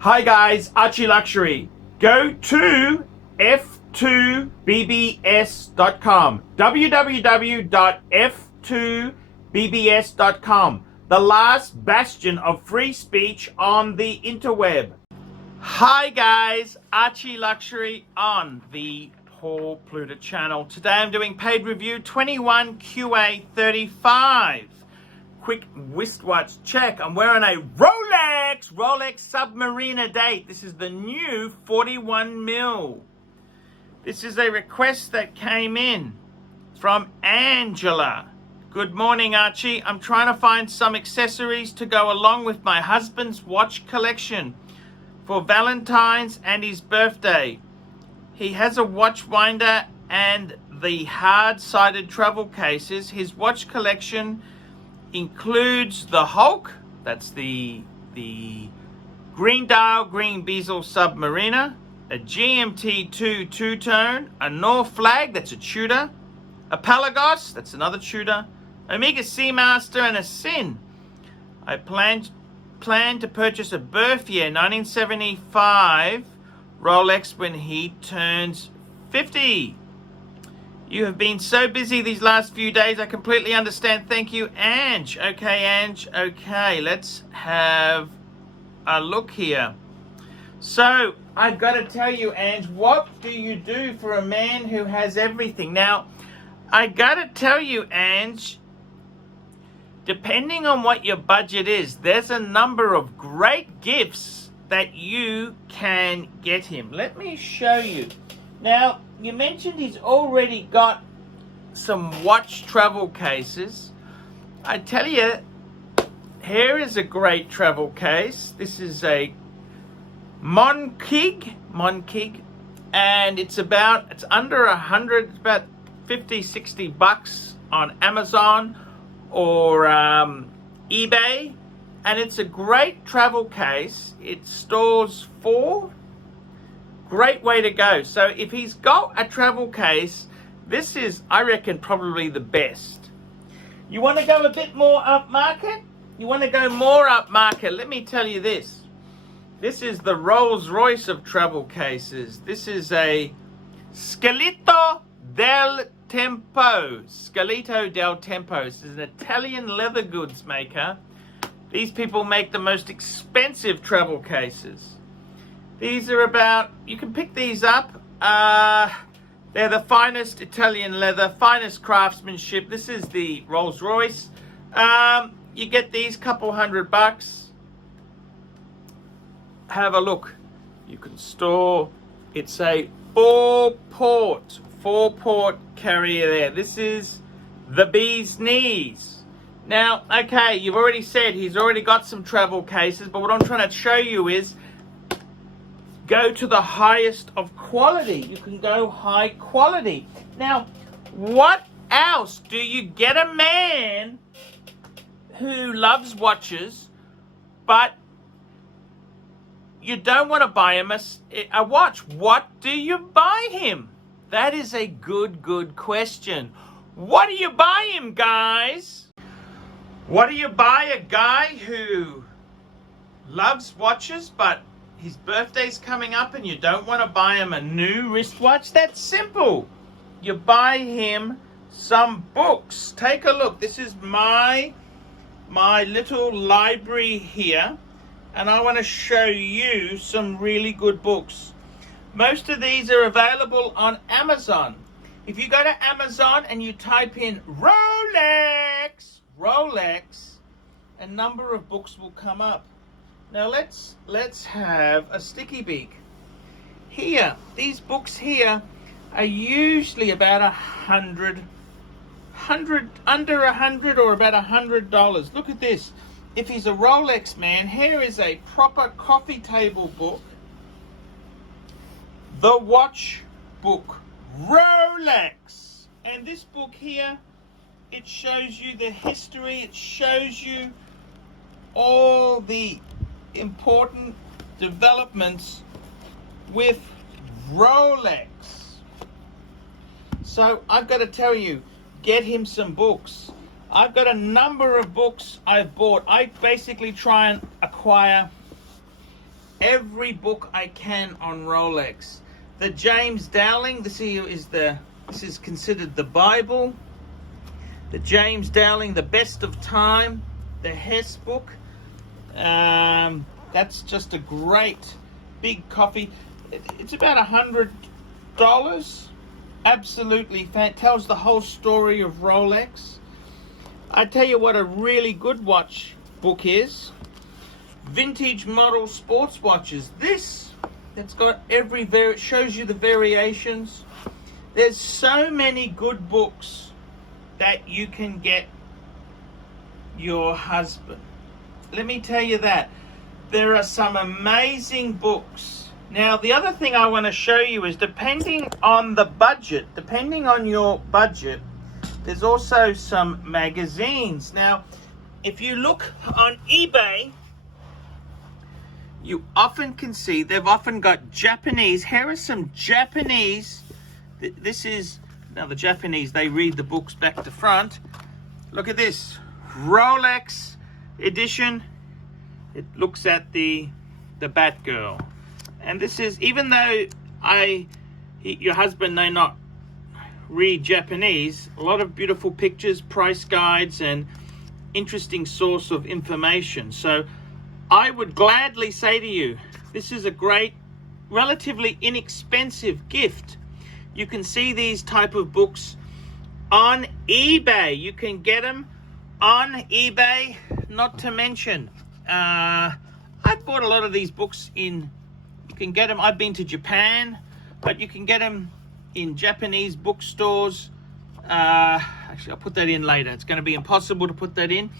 Hi guys, ArchieLuxury. Go to f2bbs.com. www.f2bbs.com. The last bastion of free speech on the interweb. Hi guys, ArchieLuxury on the Paul Pluta channel. Today I'm doing paid review 21QA35. Quick wristwatch check. I'm wearing a Rolex Submariner date. This is the new 41 mil. This is a request that came in from Angela. Good morning, Archie. I'm trying to find some accessories to go along with my husband's watch collection for Valentine's and his birthday. He has a watch winder and the hard-sided travel cases. His watch collection includes the Hulk, that's the green dial, green bezel Submariner, a GMT2 two-tone, a North Flag, that's a Tudor, a Pelagos, that's another Tudor, Omega Seamaster, and a Sin. I plan to purchase a birth year 1975 Rolex when he turns 50. You have been so busy these last few days. I completely understand. Thank you, Ange. Okay, Ange. Okay, let's have a look here. So, I've got to tell you, Ange, what do you do for a man who has everything? Now, I got to tell you, Ange, depending on what your budget is, there's a number of great gifts that you can get him. Let me show you. Now, you mentioned he's already got some watch travel cases. I tell you, here is a great travel case. This is a Monkig, and it's under 100, it's about 50, 60 bucks on Amazon or eBay, and it's a great travel case. It stores 4. Great way to go. So if he's got a travel case, this is, I reckon, probably the best. You want to go a bit more upmarket? You want to go more upmarket? Let me tell you this. This is the Rolls Royce of travel cases. This is a Scalito del Tempo. Scalito del Tempo. This is an Italian leather goods maker. These people make the most expensive travel cases. These are about, you can pick these up. They're the finest Italian leather, finest craftsmanship. This is the Rolls Royce. You get these couple $100. Have a look. You can store, it's a four port carrier there. This is the bee's knees. Now, okay, you've already said he's already got some travel cases, but what I'm trying to show you is go to the highest of quality. You can go high quality. Now, what else do you get a man who loves watches, but you don't want to buy him a watch? What do you buy him? That is a good question. What do you buy him, guys? What do you buy a guy who loves watches, but his birthday's coming up and you don't want to buy him a new wristwatch? That's simple. You buy him some books. Take a look. This is my little library here, and I want to show you some really good books. Most of these are available on Amazon. If you go to Amazon and you type in Rolex, a number of books will come up. Now let's have a sticky beak. Here, these books here are usually about under $100 or about $100. Look at this. If he's a Rolex man, here is a proper coffee table book. The Watch Book, Rolex. And this book here, it shows you the history. It shows you all the important developments with Rolex. So I've got to tell you, get him some books. I've got a number of books I've bought. I basically try and acquire every book I can on Rolex. The James Dowling, this is considered the Bible. The James Dowling, The Best of Time, the Hess book. That's just a great big copy. It's about $100. Absolutely tells the whole story of Rolex. I tell you what a really good watch book is. Vintage Model Sports Watches. That's got shows you the variations. There's so many good books that you can get your husband. Let me tell you that. There are some amazing books. Now, the other thing I want to show you is depending on your budget, there's also some magazines. Now, if you look on eBay, you often can see they've often got Japanese. Here are some Japanese. Now the Japanese, they read the books back to front. Look at this. Rolex edition. It looks at the Batgirl. And this is, even though your husband may not read Japanese, a lot of beautiful pictures, price guides, and interesting source of information. So I would gladly say to you, this is a great, relatively inexpensive gift. You can see these type of books on eBay. You can get them on eBay. Not to mention, I bought a lot of these books you can get them, I've been to Japan, but you can get them in Japanese bookstores. Actually, I'll put that in later. It's going to be impossible to put that in.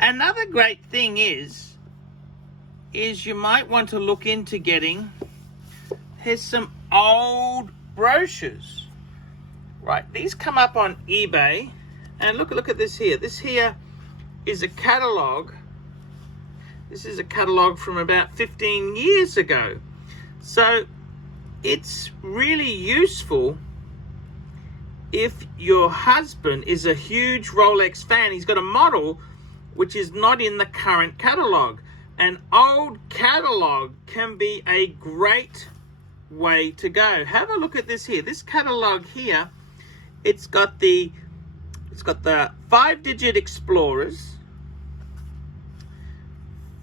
Another great thing is you might want to look into getting, here's some old brochures. Right, these come up on eBay, and look at this here. This here is a catalog. This is a catalog from about 15 years ago. So it's really useful if your husband is a huge Rolex fan. He's got a model which is not in the current catalog. An old catalog can be a great way to go. Have a look at this here. This catalog here, it's got the 5-digit Explorers,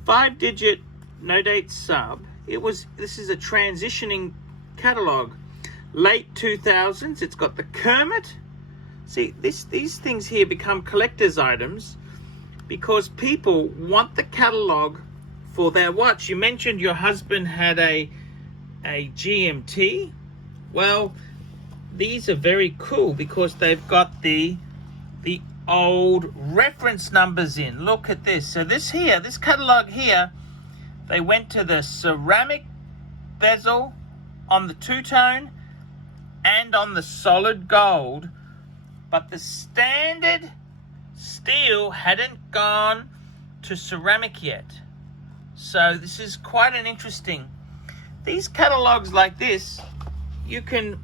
5-digit no date sub. This is a transitioning catalog, late 2000s. It's got the Kermit. See, these things here become collector's items because people want the catalog for their watch. You mentioned your husband had a GMT. Well, these are very cool because they've got the old reference numbers in. Look at this. So this catalog here, they went to the ceramic bezel on the two-tone and on the solid gold, but the standard steel hadn't gone to ceramic yet. So this is quite an interesting. These catalogs like this, you can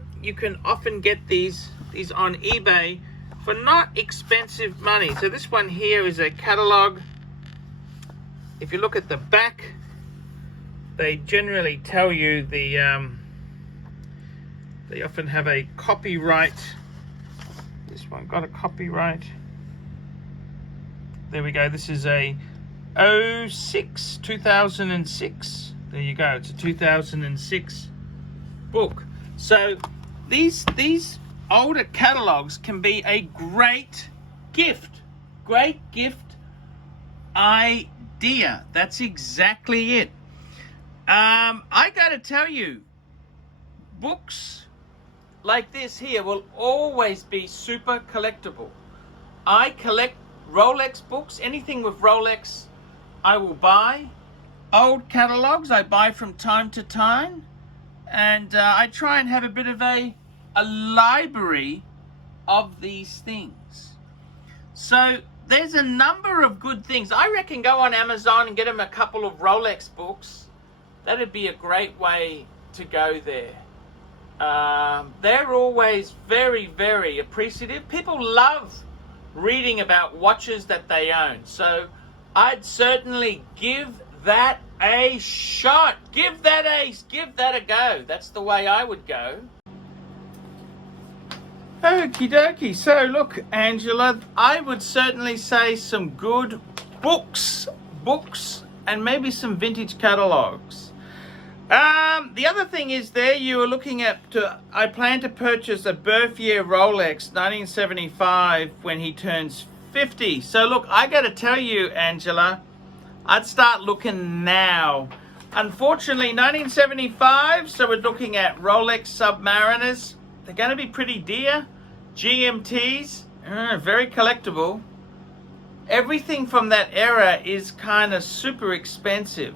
often get these on eBay for not expensive money. So this one here is a catalog. If you look at the back, they generally tell you they often have a copyright. This one got a copyright. There we go. This is a 2006. There you go. It's a 2006 book. So these older catalogs can be a great gift. Great gift idea. That's exactly it. I gotta tell you, books like this here will always be super collectible. I collect Rolex books. Anything with Rolex I will buy. Old catalogs I buy from time to time, and I try and have a bit of a library of these things. So there's a number of good things. I reckon go on Amazon and get them a couple of Rolex books. That'd be a great way to go there. They're always very, very appreciative. People love reading about watches that they own. So I'd certainly give that a shot. Give that a go. That's the way I would go. Okie dokie. So look, Angela, I would certainly say some good books, and maybe some vintage catalogs. The other thing is there you were looking at, I plan to purchase a birth year Rolex 1975 when he turns 50. So look, I got to tell you, Angela, I'd start looking now. Unfortunately, 1975, so we're looking at Rolex Submariners. They're going to be pretty dear. GMTs, very collectible. Everything from that era is kind of super expensive.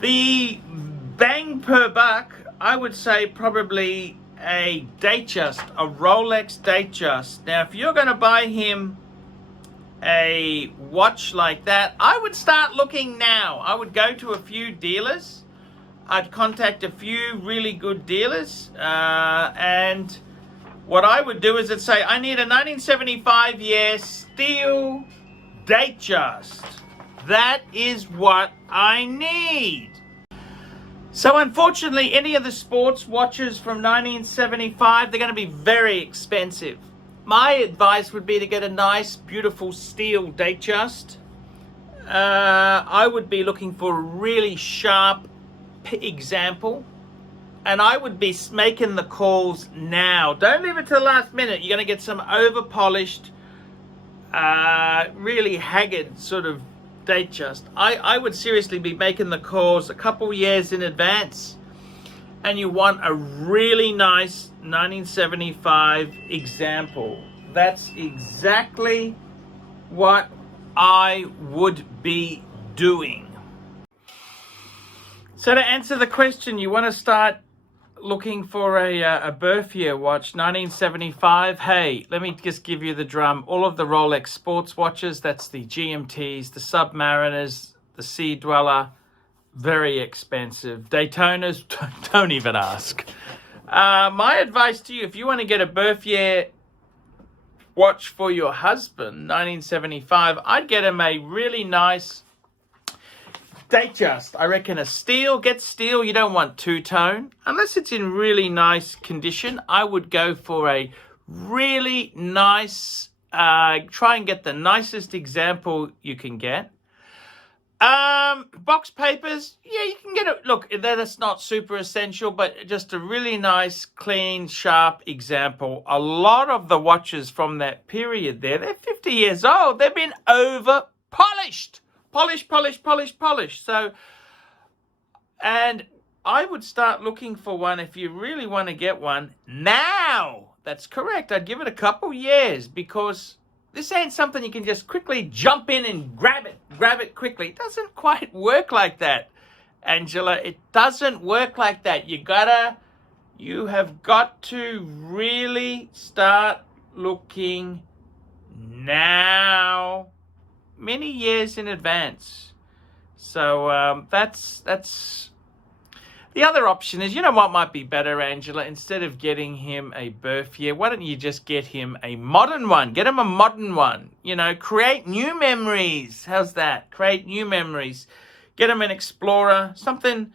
The bang per buck, I would say probably a Datejust, a Rolex Datejust. Now, if you're going to buy him a watch like that, I would start looking now. I would go to a few dealers. I'd contact a few really good dealers, and what I would do is I'd say, I need a 1975 year steel Datejust. That is what I need. So unfortunately, any of the sports watches from 1975, they're going to be very expensive. My advice would be to get a nice, beautiful steel Datejust. I would be looking for a really sharp example, and I would be making the calls now. Don't leave it to the last minute. You're going to get some over-polished, really haggard sort of Datejust. I would seriously be making the calls a couple years in advance, and you want a really nice 1975 example. That's exactly what I would be doing. So to answer the question, you want to start looking for a birth year watch, 1975. Hey, let me just give you the drum. All of the Rolex sports watches, that's the GMTs, the Submariners, the Sea Dweller, very expensive. Daytonas, don't even ask. My advice to you, if you want to get a birth year watch for your husband, 1975, I'd get him a really nice Datejust. I reckon a steel. Get steel. You don't want two-tone. Unless it's in really nice condition, I would go for a really nice, try and get the nicest example you can get. Box papers, yeah, you can get it. Look, that's not super essential, but just a really nice, clean, sharp example. A lot of the watches from that period there, they're 50 years old. They've been over-polished. Polish. So, and I would start looking for one if you really want to get one now. That's correct. I'd give it a couple years, because this ain't something you can just quickly jump in and grab it quickly. It doesn't quite work like that, Angela. It doesn't work like that. You have got to really start looking now, many years in advance. So that's the other option is, you know what might be better, Angela? Instead of getting him a birth year, why don't you just get him a modern one? Get him a modern one. You know, create new memories. How's that? Create new memories. Get him an Explorer, something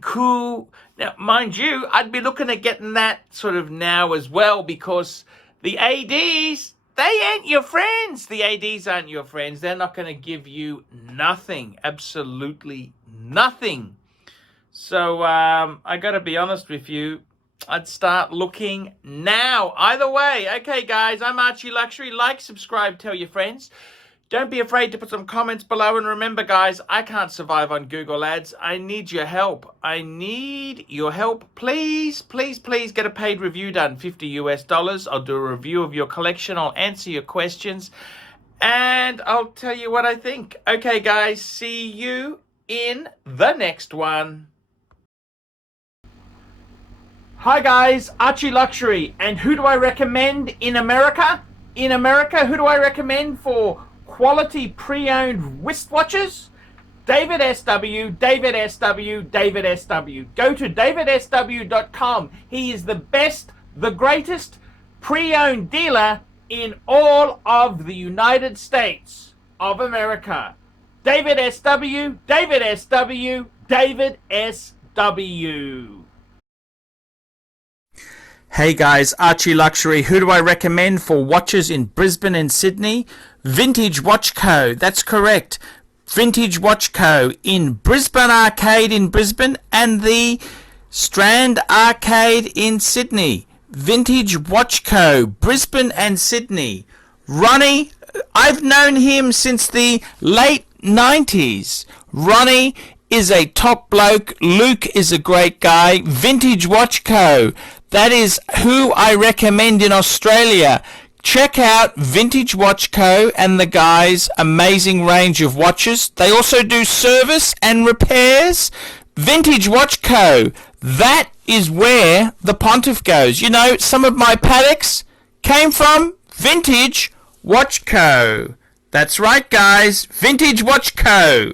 cool. Now, mind you, I'd be looking at getting that sort of now as well, because the ADs, they ain't your friends. The ADs aren't your friends. They're not going to give you nothing, absolutely nothing. So I got to be honest with you, I'd start looking now. Either way. Okay, guys, I'm ArchieLuxury. Like, subscribe, tell your friends. Don't be afraid to put some comments below. And remember, guys, I can't survive on Google Ads. I need your help. I need your help. Please get a paid review done, $50 US. I'll do a review of your collection. I'll answer your questions, and I'll tell you what I think. Okay, guys, see you in the next one. Hi guys, ArchieLuxury, and who do I recommend in America? In America, who do I recommend for quality pre-owned wristwatches? David SW. Go to davidsw.com. He is the best, the greatest pre-owned dealer in all of the United States of America. David SW, David SW, David SW. Hey guys, ArchieLuxury. Who do I recommend for watches in Brisbane and Sydney? Vintage Watch Co. That's correct. Vintage Watch Co. in Brisbane Arcade in Brisbane and the Strand Arcade in Sydney. Vintage Watch Co. Brisbane and Sydney. Ronnie, I've known him since the late 90s. Ronnie is a top bloke. Luke is a great guy. Vintage Watch Co. That is who I recommend in Australia. Check out Vintage Watch Co. and the guys' amazing range of watches. They also do service and repairs. Vintage Watch Co. That is where the Pontiff goes. You know, some of my Pateks came from Vintage Watch Co. That's right, guys. Vintage Watch Co.